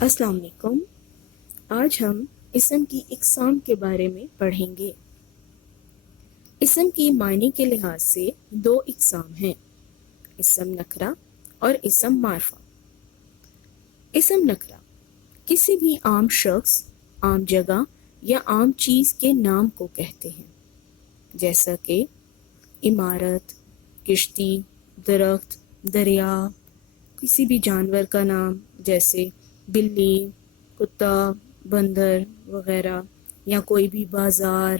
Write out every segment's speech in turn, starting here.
السلام علیکم۔ آج ہم اسم کی اقسام کے بارے میں پڑھیں گے۔ اسم کی معنی کے لحاظ سے دو اقسام ہیں، اسم نکرہ اور اسم معرفہ۔ اسم نکرہ کسی بھی عام شخص، عام جگہ یا عام چیز کے نام کو کہتے ہیں، جیسا کہ عمارت، کشتی، درخت، دریا، کسی بھی جانور کا نام جیسے بلی، کتا، بندر وغیرہ، یا کوئی بھی بازار،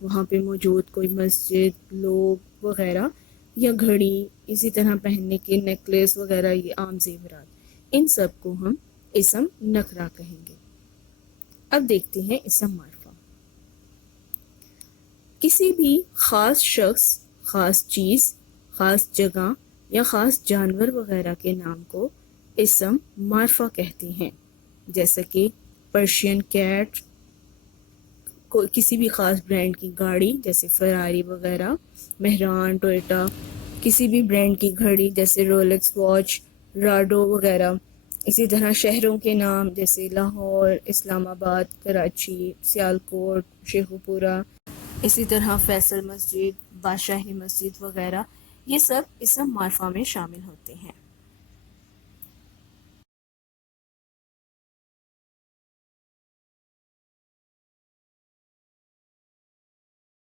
وہاں پہ موجود کوئی مسجد، لوگ وغیرہ، یا گھڑی، اسی طرح پہننے کے نیکلیس وغیرہ، یہ عام زیورات، ان سب کو ہم اسم نکرہ کہیں گے۔ اب دیکھتے ہیں اسم معرفہ۔ کسی بھی خاص شخص، خاص چیز، خاص جگہ یا خاص جانور وغیرہ کے نام کو اسم معرفہ کہتے ہیں، جیسا کہ پرشین کیٹ، کسی بھی خاص برانڈ کی گاڑی جیسے فراری وغیرہ، مہران، ٹویوٹا، کسی بھی برانڈ کی گھڑی جیسے رولیکس واچ، راڈو وغیرہ، اسی طرح شہروں کے نام جیسے لاہور، اسلام آباد، کراچی، سیالکوٹ، شیخو پورہ، اسی طرح فیصل مسجد، بادشاہی مسجد وغیرہ، یہ سب اسم معرفہ میں شامل ہوتے ہیں۔